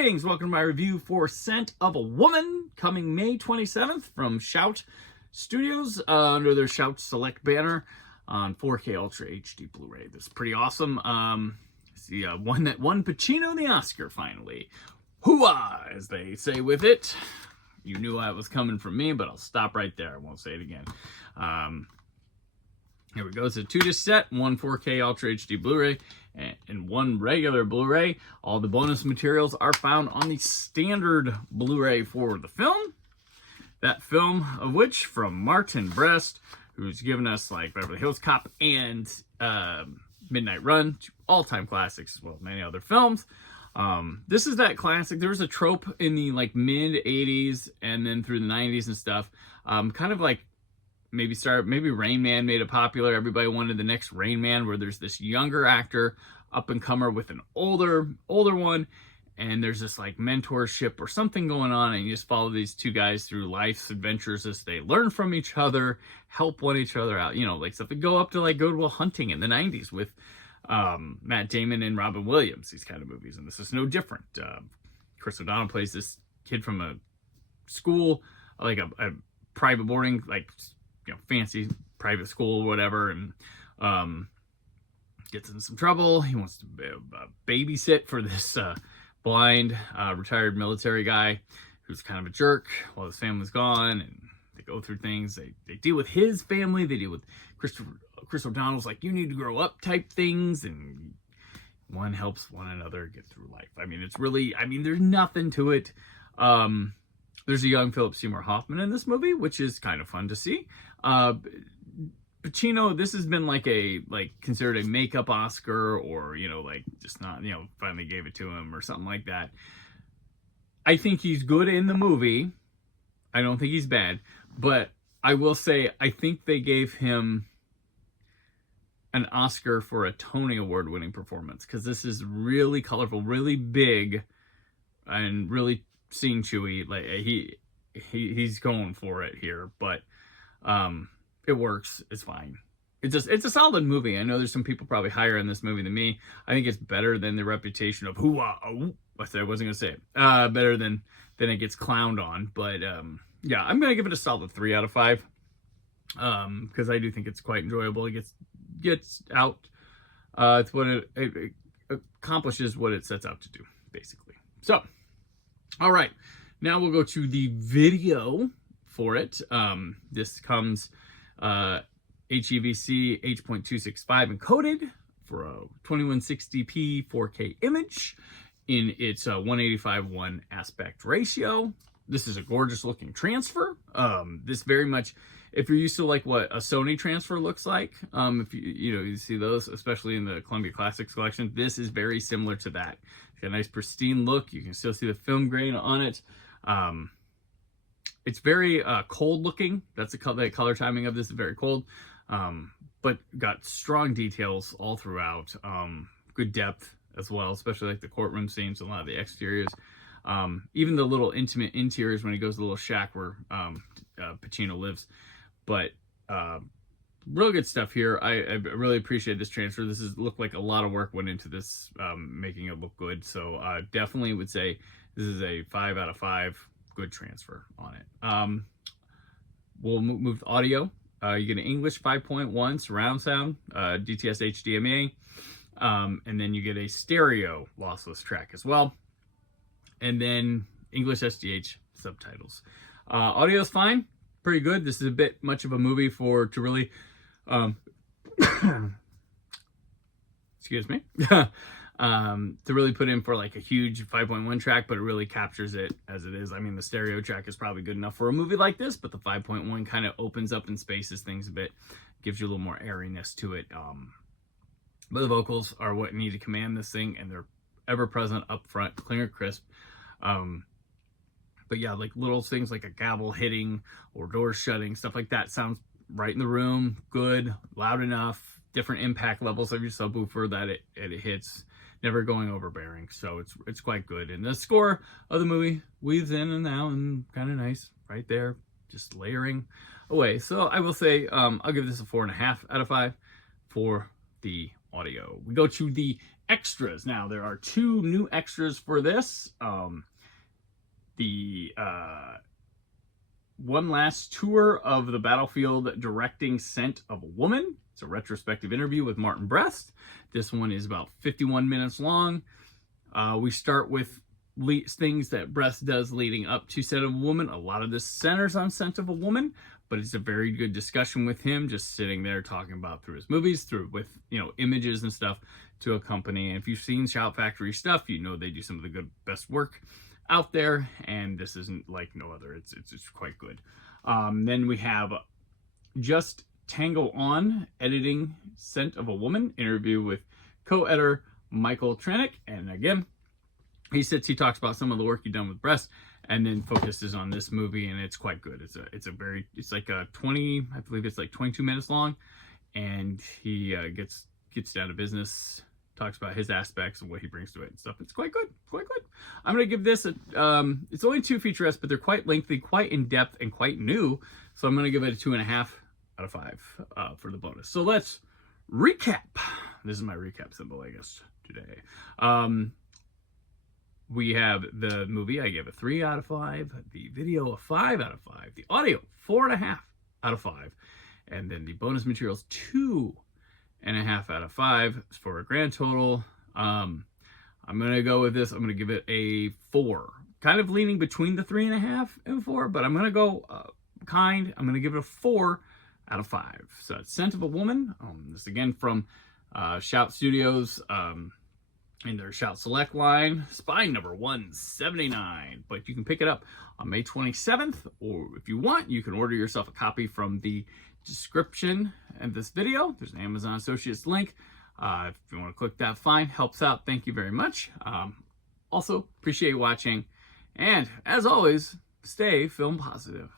Greetings! Welcome to my review for Scent of a Woman, coming May 27th from Shout Studios under their Shout Select banner on 4K Ultra HD Blu-ray. This is pretty awesome. It's the one that won Pacino the Oscar, finally. Hooah, as they say with it. You knew that was coming from me, but I'll stop right there. I won't say it again. Here we go. It's a 2-disc set, one 4K Ultra HD Blu-ray, and one regular Blu-ray. All the bonus materials are found on the standard Blu-ray for the film. That film of which, from Martin Brest, who's given us like Beverly Hills Cop and Midnight Run, all-time classics as well as many other films. This is that classic. There was a trope in the like mid 80s and then through the 90s and stuff. Kind of like maybe Rain Man made it popular. Everybody wanted the next Rain Man, where there's this younger actor, up and comer, with an older one, and there's this like mentorship or something going on, and you just follow these two guys through life's adventures as they learn from each other, help one each other out. You know, like stuff that go up to like Good Will Hunting in the 90s with Matt Damon and Robin Williams, these kind of movies, and this is no different. Chris O'Donnell plays this kid from a school, like a private boarding, like, you know, fancy private school or whatever, and gets in some trouble. He wants to babysit for this blind retired military guy who's kind of a jerk while his family's gone, and they go through things. They deal with his family, they deal with Chris O'Donnell's like, you need to grow up type things, and one helps one another get through life. I mean, it's really, there's nothing to it. There's a young Philip Seymour Hoffman in this movie, which is kind of fun to see. Pacino, this has been considered a makeup Oscar, or, you know, like just not, you know, finally gave it to him or something like that. I think he's good in the movie. I don't think he's bad, but I will say, I think they gave him an Oscar for a Tony Award winning performance, because this is really colorful, really big, and really scene chewy. Like he's going for it here, but it works. It's fine. It's a solid movie. I know there's some people probably higher in this movie than me. I think it's better than the reputation of I wasn't gonna say it. Better than it gets clowned on. But yeah, I'm gonna give it a solid 3 out of 5. Because I do think it's quite enjoyable. It gets out. It's what it accomplishes what it sets out to do, basically. So, all right, now we'll go to the video for it. This comes HEVC H.265 encoded for a 2160p 4K image in its 185:1 aspect ratio. This is a gorgeous looking transfer. This very much, if you're used to like what a Sony transfer looks like, if you see those, especially in the Columbia Classics collection, this is very similar to that. It's got a nice pristine look. You can still see the film grain on it. It's very cold looking. That's the color timing of this is very cold, but got strong details all throughout. Good depth as well, especially like the courtroom scenes, a lot of the exteriors. Even the little intimate interiors when he goes to the little shack where Pacino lives. But real good stuff here. I really appreciate this transfer. This looked like a lot of work went into this, making it look good. So definitely would say this is a 5 out of 5. Good transfer on it. We'll move to audio. You get an English 5.1 surround sound, DTS HDMA, and then you get a stereo lossless track as well, and then English SDH subtitles. Audio is fine, pretty good. This is a bit much of a movie to really excuse me, to really put in for like a huge 5.1 track, but it really captures it as it is. I mean, the stereo track is probably good enough for a movie like this, but the 5.1 kind of opens up and spaces things a bit, gives you a little more airiness to it. But the vocals are what need to command this thing, and they're ever present up front, clear and crisp. But yeah, like little things like a gavel hitting or doors shutting, stuff like that sounds right in the room, good, loud enough, different impact levels of your subwoofer that it hits, never going overbearing. So it's quite good. And the score of the movie weaves in and out and kind of nice right there, just layering away. So I will say I'll give this a 4.5 out of 5 for the audio. We go to the extras. Now, there are 2 new extras for this. The One Last Tour of the Battlefield Directing Scent of a Woman. It's a retrospective interview with Martin Brest. This one is about 51 minutes long. We start with things that Brest does leading up to Scent of a Woman. A lot of this centers on Scent of a Woman, but it's a very good discussion with him, just sitting there talking about through his movies, with images and stuff to accompany. And if you've seen Shout Factory stuff, you know they do some of the best work out there, and this isn't like no other. It's quite good. Then we have Just Tango On, editing Scent of a Woman, interview with co-editor Michael Trenick. And again, he talks about some of the work he's done with Brest, and then focuses on this movie, and it's quite good. It's like a 20, I believe it's like 22 minutes long, and he gets down to business, talks about his aspects and what he brings to it and stuff. It's quite good, quite good. I'm gonna give this it's only 2 featurettes, but they're quite lengthy, quite in depth, and quite new. So I'm gonna give it a 2.5 out of 5 for the bonus. So let's recap. This is my recap symbol, I guess, today. We have the movie, I gave a 3 out of 5, the video a 5 out of 5, the audio 4.5 out of 5, and then the bonus materials 2.5 out of 5 for a grand total. I'm gonna go with this. I'm gonna give it a 4, kind of leaning between the 3.5 and 4, but I'm gonna go I'm gonna give it a 4 out of 5. So it's Scent of a Woman. This again from Shout Studios. In their Shout Select line, spine number 179. But you can pick it up on May 27th, or if you want, you can order yourself a copy from the description of this video. There's an Amazon Associates link. If you want to click that, fine. Helps out. Thank you very much. Also, appreciate you watching. And as always, stay film positive.